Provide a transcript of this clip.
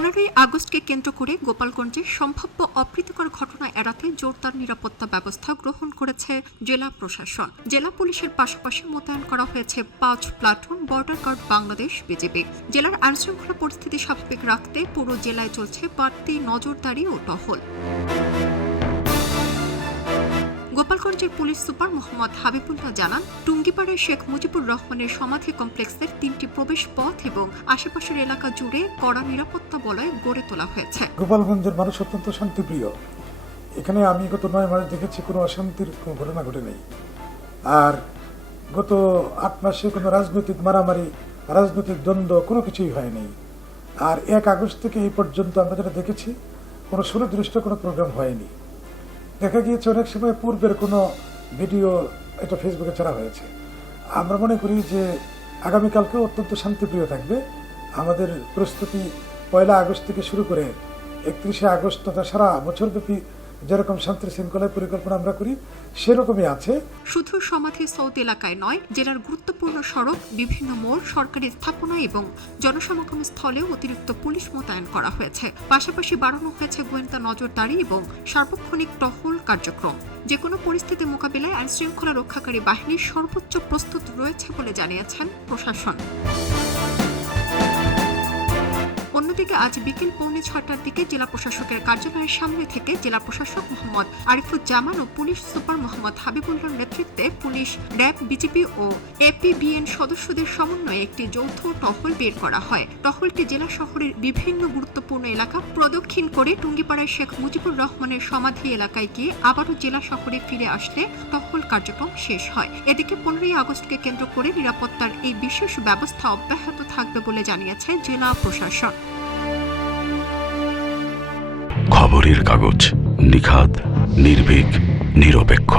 15ই আগস্টকে কেন্দ্র করে গোপালগঞ্জে সম্ভাব্য অপ্রীতিকর ঘটনা এড়াতে জোরদার নিরাপত্তা ব্যবস্থা গ্রহণ করেছে জেলা প্রশাসন। জেলা পুলিশের পাশাপাশি মোতায়েন করা হয়েছে 5 platoon border guard Bangladesh BGB. জেলার আইনশৃঙ্খলা পরিস্থিতি স্বাভাবিক রাখতে পুরো জেলায় চলছে বাড়তি নজরদারি ও টহল। গোপালগঞ্জের পুলিশ সুপার মোহাম্মদ হাবিবুল্লাহ জানান, টুঙ্গিপাড়ায় শেখ মুজিবুর রহমানের সমাধি কমপ্লেক্সের 3টি প্রবেশ পথ এবং আশেপাশের এলাকা জুড়ে কড়া নিরাপত্তা বলয় গড়ে তোলা হয়েছে। গোপালগঞ্জের মানুষ অত্যন্ত শান্তিপ্রিয়। এখানে আমি গত 9 মাস দেখেছি কোনো অশান্তির কোনো ঘটনা ঘটে নেই। আর গত 8 মাসে কোনো রাজনৈতিক মারামারি, রাজনৈতিক দ্বন্দ্ব কোনো কিছুই হয়নি। আর 1 আগস্ট থেকে এই পর্যন্ত আমরা যেটা দেখেছি কোনো সুনির্দিষ্ট কোনো প্রোগ্রাম হয়নি। দেখা গিয়েছে অনেক সময় পূর্বের কোনো ভিডিও এটা ফেসবুকে ছাড়া হয়েছে। আমরা মনে করি যে আগামীকালকেও অত্যন্ত শান্তিপ্রিয় থাকবে। আমাদের প্রস্তুতি 1 আগস্ট থেকে শুরু করে 31 আগস্ট তথা সারা বছরব্যাপী যেরকম শান্তি শৃঙ্খলার পরিকল্পনা আমরা করি সেরকমই আছে। শুধু সমাধি সৌদ এলাকায় নয়, জেলার গুরুত্বপূর্ণ সড়ক, বিভিন্ন মোড়, সরকারি স্থাপনা এবং জনসমাগম স্থলেও অতিরিক্ত পুলিশ মোতায়েন করা হয়েছে। পাশাপাশি বাড়ানো হয়েছে গোয়েন্দা নজরদারি এবং সার্বক্ষণিক টহল কার্যক্রম। যে কোনো পরিস্থিতি মোকাবিলায় আইনশৃঙ্খলা রক্ষাকারী বাহিনীর সর্বোচ্চ প্রস্তুত রয়েছে বলে জানিয়েছেন প্রশাসন। অন্যদিকে আজ বিকেল 6:45টার দিকে জেলা প্রশাসকের কার্যালয়ের সামনে থেকে জেলা প্রশাসক মোহাম্মদ আরিফুজ্জামান ও পুলিশ সুপার মোহাম্মদ হাবিবুল্লাহর নেতৃত্বে পুলিশ, র্যাব, বিজিবি ও এপিবিএন সদস্যদের সমন্বয়ে একটি যৌথ টহল বের করা হয়। টহলটি জেলা শহরের বিভিন্ন গুরুত্বপূর্ণ এলাকা প্রদক্ষিণ করে টুঙ্গিপাড়ায় শেখ মুজিবুর রহমানের সমাধি এলাকায় গিয়ে আবারও জেলা শহরে ফিরে আসলে টহল কার্যক্রম শেষ হয়। এদিকে 15ই আগস্টকে কেন্দ্র করে নিরাপত্তার এই বিশেষ ব্যবস্থা অব্যাহত থাকবে বলে জানিয়েছে জেলা প্রশাসন। খবরের কাগজ, নিখাদ, নির্ভীক, নিরপেক্ষ।